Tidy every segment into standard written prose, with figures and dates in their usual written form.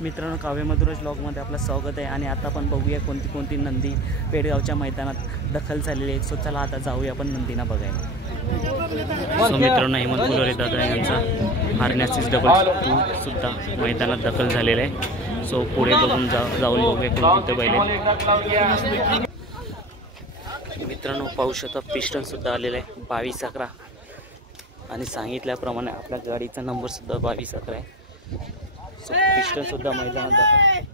मित्रांनो, काव्य मधुरज ब्लॉगमध्ये आपलं स्वागत आहे. आणि आता आपण बघूया कोणती कोणती नंदी पेडगावच्या मैदानात दखल झालेली आहे. सो चला आता जाऊया आपण नंदीना बघायला. सो मित्रांनो, हेमंत फुलोरे दादा यांचा हारण्याचीच डबल सुद्धा मैदानात दखल झालेलं आहे. सो पुढे बघून जाऊन बघूया कोणते बैल आहेत. मित्रांनो, पाहू शकता पिस्टन सुद्धा आलेलं आहे 22-11 आणि सांगितल्याप्रमाणे आपल्या गाडीचा नंबर सुद्धा 22-11 आहे. पिस्टन सुद्धा मैदानात दाखल.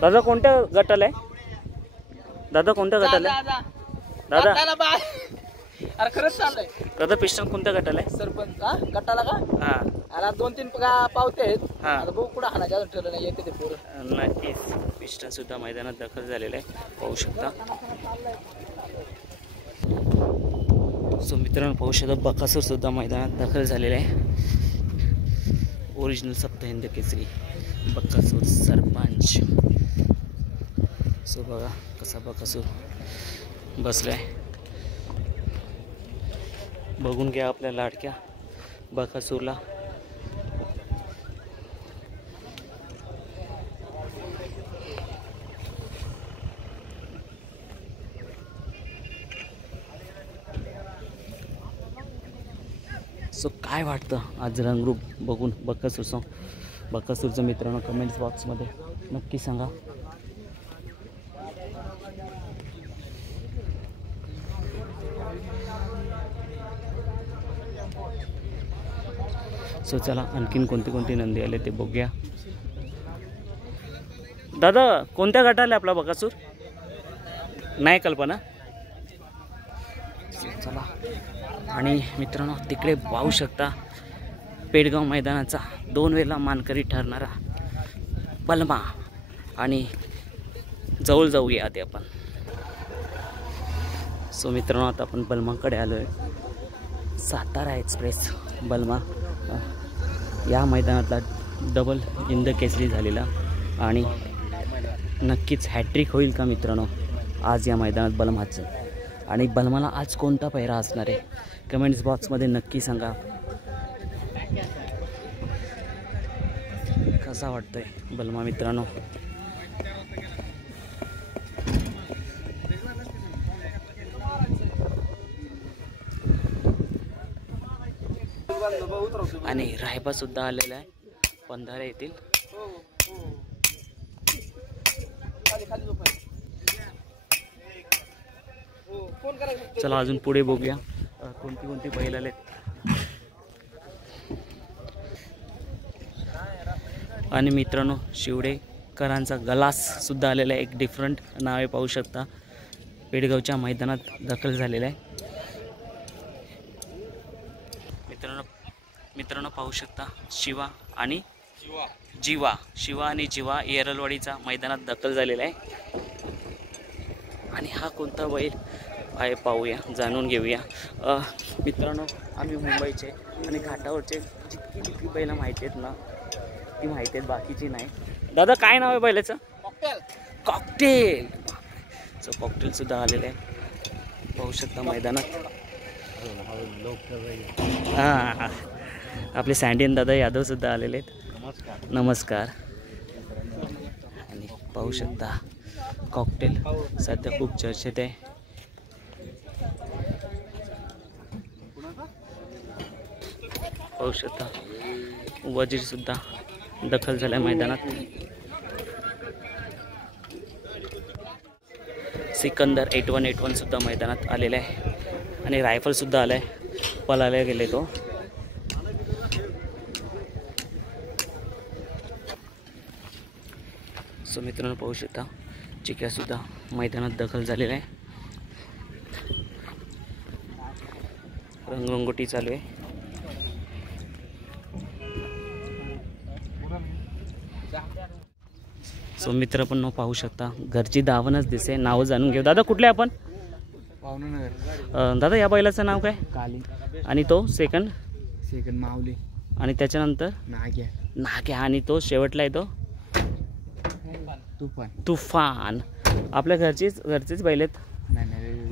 दादा कोणत्या गटाला आहे? दादा कोणत्या गटाला आहे? दादा अरे खरंच चाललंय. दादा पिस्टन कोणत्या गटाला आहे? सरपंच गटाला का? हा, आला 2-3 पावते आहेत. हा, आता बघू कुठं हाणायचं अजून ठरलं नाही. येते ते पोरं. नक्कीच पिस्टन सुद्धा मैदानात दाखल झालेलं आहे, पाहू शकता. सो मित्रांनो, पाहू शकता बकासूर सुद्धा मैदानात दाखल झालेला आहे. ओरिजिनल सप्तहिंद केसरी बकासूर सरपंच. सो बघा कसा बकासूर बसलाय. बघून घ्या आपल्या लाडक्या बकासूरला. सो काय वाटतं आज रंगरूप बघून बकासूरचं मित्रांनो कमेंट्स बॉक्समध्ये नक्की सांगा. सो चला आणखीन कोणती नंदी आले ते बघूया. दादा कोणत्या गटाला आपला बकासूर? नाही कल्पना. चला. आणि मित्रांनो, तिकडे पाहू शकता पेडगाव मैदानाचा 2 वेळेला मानकरी ठरणारा बलमा. आणि जवळ जाऊया आधी आपण. सो मित्रांनो, आता आपण बलमाकडे आलो आहे. सातारा एक्सप्रेस बलमा या मैदानातला डबल इंद केसरी झालेला आणि नक्कीच हॅट्रिक होईल का मित्रांनो आज या मैदानात बलमाचं? आणि बलमाला आज कोणता पहिरा असणार आहे कमेंट्स बॉक्समध्ये नक्की सांगा. कसा वाटतंय बलमा मित्रांनो? आणि रायबा सुद्धा आलेला आहे पंधारे येथील. चला अजून पुढे बघूया कोणती बैल आले. आणि मित्रांनो, शिवडेकरांचा गलास सुद्धा आलेला आहे. एक डिफरंट नावे पाहू शकता. पेडगावच्या मैदानात दाखल झालेला आहे. मित्रांनो पाहू शकता शिवा आणि जीवा येरलवाडीचा मैदानात दाखल झालेला आहे. आणि हा कोणता बैल आहे पाहूया, जाणून घेऊया. मित्रांनो, आम्ही मुंबईचे आणि घाटावरचे जितकी बैलं माहिती आहेत ना ती माहिती आहेत, बाकीची नाही. दादा काय नाव आहे बैलाचं? कॉकटेल. सो कॉकटेल सुद्धा आलेलं आहे, पाहू शकता मैदानात. हां, आपले सँडियन दादा यादव सुद्धा आलेले आहेत. नमस्कार. आणि पाहू शकता कॉकटेल सध्या खूप चर्चेत आहे. पाहू शकता वजीर सुद्धा दखल झाल्या मैदानात. सिकंदर 8181 सुद्धा मैदानात आलेला आहे. आणि रायफल सुद्धा आलाय, पळायला गेले तो. सो मित्रांनो, पाहू शकता चिक्या सुद्धा मैदानात दखल झालेला आहे. रंगरंगोटी चालू आहे. सो मित्र पण पाहू शकता घरची दावणच दिसे. नाव जाणून घेऊ. दादा कुठले आपण? दादा या बैलाचं नाव काय? काली. आणि तो सेकंड माऊली. आणि त्याच्यानंतर नाग्या. आणि तो शेवटला आहे तो तुफान. आपल्या घरचेच बैल आहेत?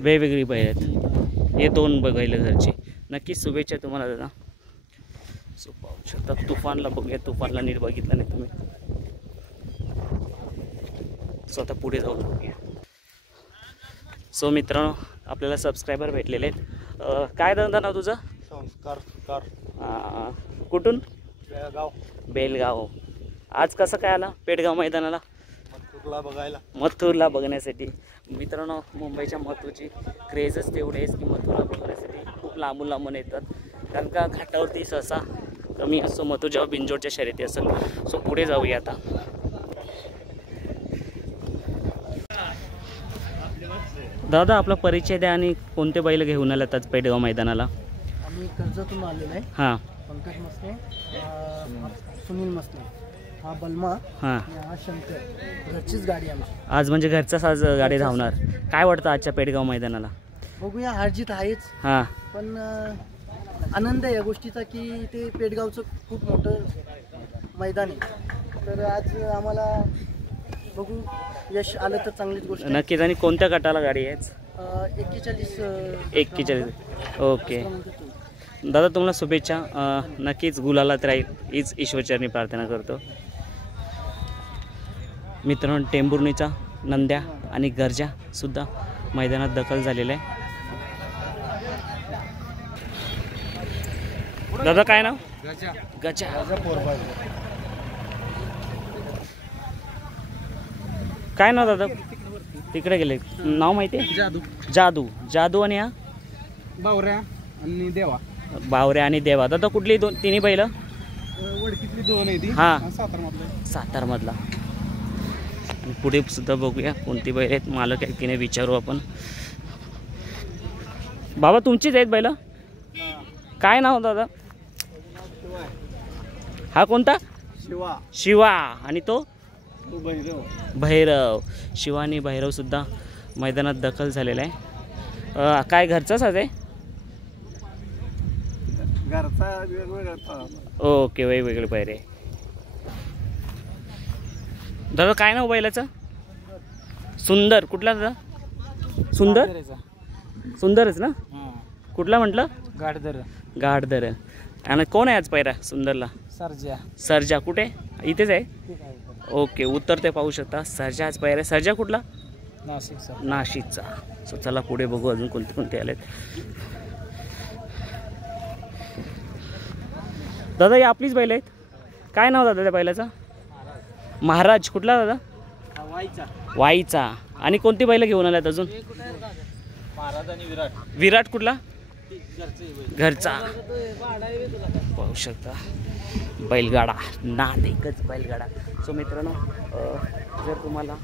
वेगवेगळी बैल आहेत. हे 2 बैल घरचे. नक्कीच शुभेच्छा तुम्हाला दादा. सो पाहू शकता तुफानला बघूया, तुफानला नीट बघितलं नाही तुम्ही. सो आता पुढे जाऊ बघूया. सो मित्रांनो आपल्याला सबस्क्रायबर भेटलेले आहेत. काय धंदा नाव तुझं? संस्कार सुकार. कुठून? बेळगाव. बेलगाव. आज कसं काय आला पेडगाव मैदानाला? मथुरला बघायला. मथुरला बघण्यासाठी. मित्रांनो मुंबईच्या मथुरची क्रेजच तेवढे आहे की मथुरला बघण्यासाठी खूप लांबून लांबून येतात. कारण का घाटावरती सहसा कमी असतो मथुर जेव्हा बिंजोडच्या शर्यती असेल. सो पुढे जाऊया आता. दादा आपला परिचय द्या आणि कोणते बैल घेऊन आलात आज पेडगाव मैदानाला? आम्ही कर्जतून आलेलो आहे. हां. पंकज मसने, सुनील मसने, हा बलमा, हां. हा शंकर. घरचीच गाडी आमची आज म्हणजे घरचाच आज गाडी धावणार. काय वाटतं आजच्या पेडगाव मैदानाला? बघूया, हारजीत आहेच. हां. पण आनंद आहे या गोष्टीचा की ते पेडगावचं खूप मोठं मैदान आहे. तर आज आम्हाला बघू यश आलं तर चांगलीच गोष्ट आहे. नक्कीच. आणि कोणत्या गटाला गाडी आहे? 41. ओके दादा तुम्हाला शुभेच्छा. नक्कीच गुलालात राहील हीच ईश्वरचरणी प्रार्थना करतो. मित्रांनो टेंभुर्णीचा नंद्या आणि गर्जा सुद्धा मैदानात दाखल झालेला आहे. दादा काय नाव? गजा. काय नाव दादा? तिकडे गेले. नाव माहिती आहे? जादू. जादू आणि हा बावऱ्या आणि देवा. बावऱ्या आणि देवा. दादा कुठली तिन्ही बैल? वडकीतली 2 आहे ती. हां. सातारमधला. पुढे सुद्धा बघूया कोणती बैल आहेत. मालक आहे की नाही विचारू आपण. बाबा तुमचीच आहेत बैल? काय नाव दादा? हा कोणता? शिवा. आणि तो भैरव. शिवा आणि भैरव सुद्धा मैदानात दाखल झालेला आहे. काय घरचाच आहे? ओके वेगवेगळे पैरे. दादा काय नाव बैलाचं? सुंदर. कुठला दादा? सुंदर. सुंदरच ना? कुठला म्हटलं? गाडदर. आणि कोण आहे आज पैरा सुंदरला? सर्जा. कुठे? इथेच आहे. ओके उत्तर ते पाहू शकता. सर्जा आज पैरा. सर्जा कुठला? नाशिकचा. सो चला पुढे बघू अजून कोणते कोणते आलेत. दादा ही आपलीच बैल आहेत. काय नाव दादा त्या बैलाचं? महाराज. कुठला दादा? वाईचा. आणि कोणती बैल घेऊन आल्यात अजून? महाराज आणि विराट. कुठला? घरचा. पाहू शकता बैलगाडा. नाद एकच बैलगाडा. सो मित्रांनो जर तुम्हाला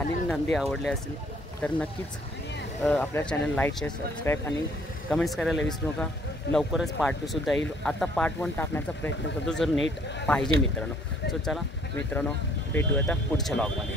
आलेली नंदी आवडले असेल तर नक्कीच आपल्या चॅनल लाईक शेअर सबस्क्राईब आणि कमेंट्स करायला विसरू नका. लवकरच पार्ट 2 सुद्धा येईल. आता पार्ट 1 टाकण्याचा प्रयत्न करतो जर नेट पाहिजे मित्रांनो. सो चला मित्रांनो भेटूया आता पुढच्या ब्लॉगमध्ये.